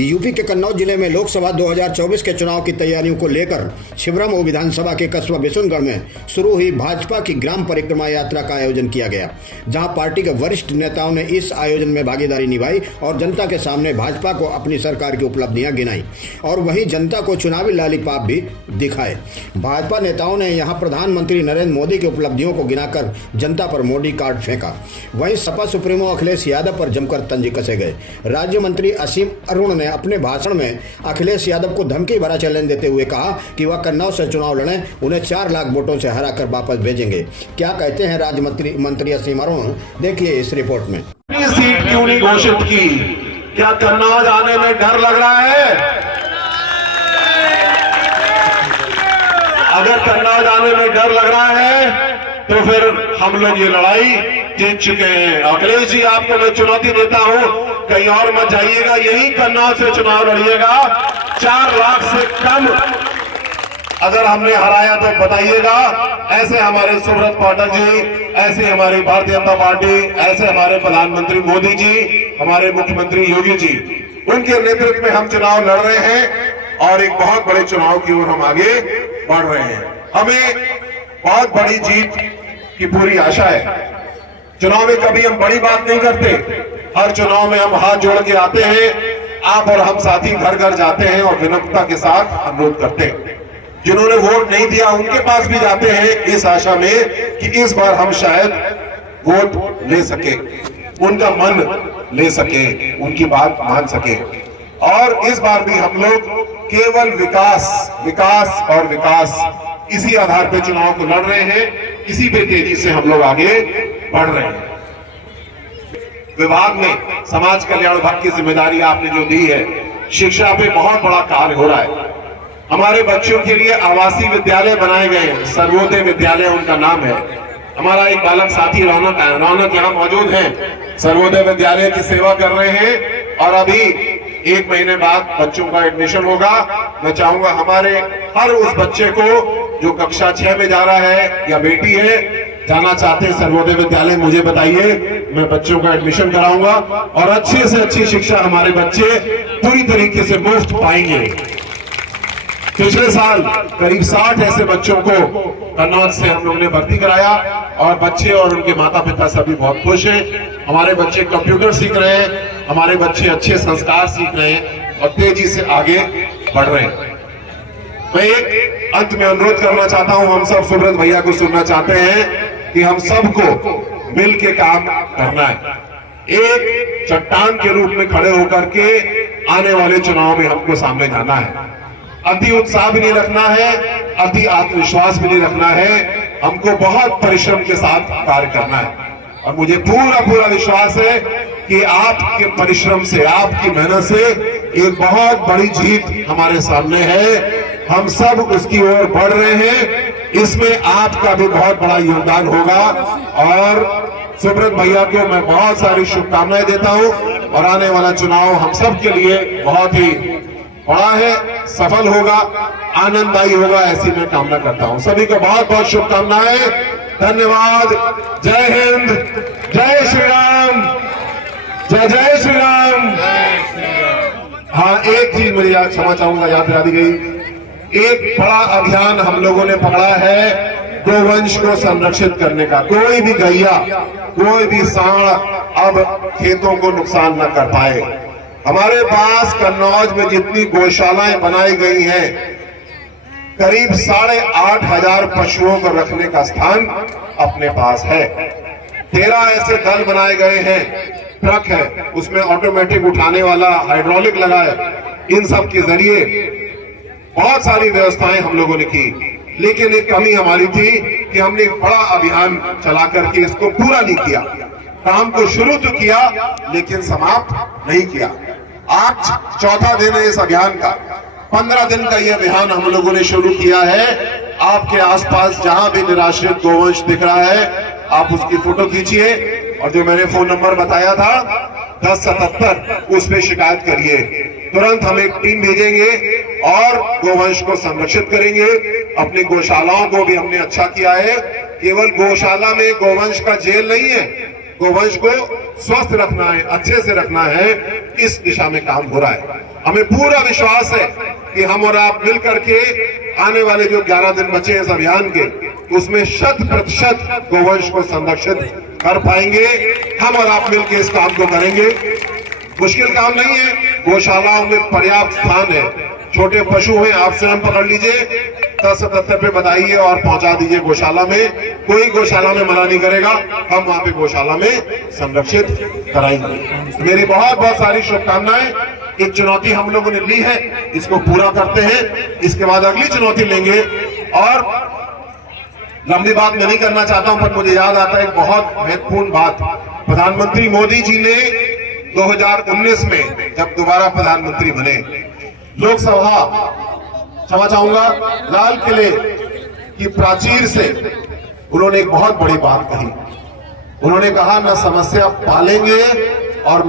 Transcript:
UP के कन्नौज जिले में लोकसभा 2024 के चुनाव की तैयारियों को लेकर छिबरामऊ विधानसभा के कस्बा बिशुनगढ़ में शुरू हुई भाजपा की ग्राम परिक्रमा यात्रा का आयोजन किया गया, जहां पार्टी के वरिष्ठ नेताओं ने इस आयोजन में भागीदारी निभाई और जनता के सामने भाजपा को अपनी सरकार की उपलब्धियां गिनाई और वहीं जनता को चुनावी लॉलीपॉप भी दिखाए। भाजपा नेताओं ने यहां प्रधानमंत्री नरेंद्र मोदी की उपलब्धियों को गिनाकर जनता पर मोदी कार्ड फेंका। वहीं सपा सुप्रीमो अखिलेश यादव पर जमकर तंज कसे गए। राज्य मंत्री असीम अरुण ने अपने भाषण में अखिलेश यादव को धमकी भरा चैलेंज देते हुए कहा कि वह कन्नौज से चुनाव लड़ें, उन्हें 4 लाख वोटों से हराकर वापस भेजेंगे। क्या कहते हैं राज्य मंत्री असीम अरुण, देखिए इस रिपोर्ट में। सीट क्यों नहीं घोषित की? क्या कन्नौज आने में डर लग रहा है? अगर कन्नौज आने में डर लग रहा है तो फिर हम लोग ये लड़ाई जीत चुके हैं। अखिलेश जी, आपको मैं चुनौती देता हूं, कहीं और मत जाइएगा, यही कन्नौज से चुनाव लड़िएगा। 4 लाख से कम अगर हमने हराया तो बताइएगा। ऐसे हमारे सुब्रत पाठक जी, ऐसे हमारी भारतीय जनता पार्टी, ऐसे हमारे प्रधानमंत्री मोदी जी, हमारे मुख्यमंत्री योगी जी, उनके नेतृत्व में हम चुनाव लड़ रहे हैं और एक बहुत बड़े चुनाव की ओर हम आगे बढ़ रहे हैं। हमें बहुत बड़ी जीत की पूरी आशा है। चुनाव में कभी हम बड़ी बात नहीं करते, हर चुनाव में हम हाथ जोड़ के आते हैं, आप और हम साथी घर घर जाते हैं और विनम्रता के साथ अनुरोध करते हैं। जिन्होंने वोट नहीं दिया उनके पास भी जाते हैं इस आशा में कि इस बार हम शायद वोट ले सके, उनका मन ले सके, उनकी बात मान सके। और इस बार भी हम लोग केवल विकास, विकास और विकास, इसी आधार पे चुनाव को लड़ रहे हैं। इसी पे तेजी से हम लोग आगे बढ़ रहे हैं। विभाग में समाज कल्याण विभाग की जिम्मेदारी आपने जो दी है, शिक्षा पे बहुत बड़ा कार्य हो रहा है। हमारे बच्चों के लिए आवासीय विद्यालय बनाए गए हैं, सर्वोदय विद्यालय उनका नाम है। हमारा एक बालक साथी रौनक यहाँ मौजूद है, सर्वोदय विद्यालय की सेवा कर रहे हैं और अभी 1 महीने बाद बच्चों का एडमिशन होगा। मैं चाहूंगा हमारे हर उस बच्चे को जो कक्षा 6 में जा रहा है या बेटी है, जाना चाहते हैं सर्वोदय विद्यालय, मुझे बताइए, मैं बच्चों का एडमिशन कराऊंगा और अच्छे से अच्छी शिक्षा हमारे बच्चे पूरी तरीके से मुफ्त पाएंगे। पिछले साल करीब 60 ऐसे बच्चों को कन्नौज से हम लोगों ने भर्ती कराया और बच्चे और उनके माता पिता सभी बहुत खुश हैं। हमारे बच्चे कंप्यूटर सीख रहे हैं, हमारे बच्चे अच्छे संस्कार सीख रहे हैं और तेजी से आगे बढ़ रहे हैं। मैं एक अंत में अनुरोध करना चाहता हूं, हम सब सुब्रत भैया को सुनना चाहते हैं कि हम सबको मिल के काम करना है। एक चट्टान के रूप में खड़े होकर के आने वाले चुनाव में हमको सामने जाना है। अति उत्साह भी नहीं रखना है, अति आत्मविश्वास भी नहीं रखना है, हमको बहुत परिश्रम के साथ कार्य करना है। और मुझे पूरा विश्वास है कि आपके परिश्रम से, आपकी मेहनत से एक बहुत बड़ी जीत हमारे सामने है। हम सब उसकी ओर बढ़ रहे हैं, इसमें आपका भी बहुत बड़ा योगदान होगा और सुब्रत भैया को मैं बहुत सारी शुभकामनाएं देता हूं और आने वाला चुनाव हम सब के लिए बहुत ही बड़ा है, सफल होगा, आनंददायी होगा, ऐसी मैं कामना करता हूं। सभी को बहुत बहुत शुभकामनाएं, धन्यवाद। जय हिंद, जय श्री राम, जय जय श्री राम। हाँ, एक चीज मुझे क्षमा चाहूंगा, याद दिला दी गई। एक बड़ा अभियान हम लोगों ने पकड़ा है गोवंश को संरक्षित करने का। कोई भी गैया, कोई भी सांड अब खेतों को नुकसान न कर पाए। हमारे पास कन्नौज में जितनी गौशालाएं बनाई गई हैं, करीब 8,500 पशुओं को रखने का स्थान अपने पास है। 13 ऐसे दल बनाए गए हैं, ट्रक है, उसमें ऑटोमेटिक उठाने वाला हाइड्रोलिक लगा है। इन सब के जरिए बहुत सारी व्यवस्थाएं हम लोगों ने की, लेकिन एक कमी हमारी थी कि हमने एक बड़ा अभियान चला करके इसको पूरा नहीं किया। काम को शुरू तो किया लेकिन समाप्त नहीं किया। आज 4था दिन है इस अभियान का। 15 दिन का यह अभियान हम लोगों ने शुरू किया है। आपके आसपास जहां भी निराश्रित गोवंश दिख रहा है, आप उसकी फोटो खींचिए और जो मैंने फोन नंबर बताया था 1077, उस पर शिकायत करिए। तुरंत हम एक टीम भेजेंगे और गोवंश को संरक्षित करेंगे। अपनी गौशालाओं को भी हमने अच्छा किया है। केवल गौशाला में गोवंश का जेल नहीं है, गोवंश को स्वस्थ रखना है, अच्छे से रखना है, इस दिशा में काम हो रहा है। हमें पूरा विश्वास है कि हम और आप मिल करके आने वाले जो 11 दिन बचे हैं इस अभियान के, उसमें 100% गोवंश को संरक्षित कर पाएंगे। हम और आप मिलकर इस काम को करेंगे। मुश्किल काम नहीं है, गौशालाओं में पर्याप्त स्थान है, छोटे पशु हैं, आप स्वयं पकड़ लीजिए, 1077 पे बताइए और पहुंचा दीजिए गौशाला में। कोई गौशाला में मना नहीं करेगा, हम वहां पे गौशाला में संरक्षित कराएंगे। मेरी बहुत बहुत सारी शुभकामनाएं। एक चुनौती हम लोगों ने ली है, इसको पूरा करते हैं, इसके बाद अगली चुनौती लेंगे। और लंबी बात मैं नहीं करना चाहता हूं, पर मुझे याद आता है एक बहुत महत्वपूर्ण बात। प्रधानमंत्री मोदी जी ने 2019 में जब दोबारा प्रधानमंत्री बने, लोकसभा क्षमा चाहूंगा लाल किले की प्राचीर से उन्होंने एक बहुत बड़ी बात कही। उन्होंने कहा, न समस्या पालेंगे और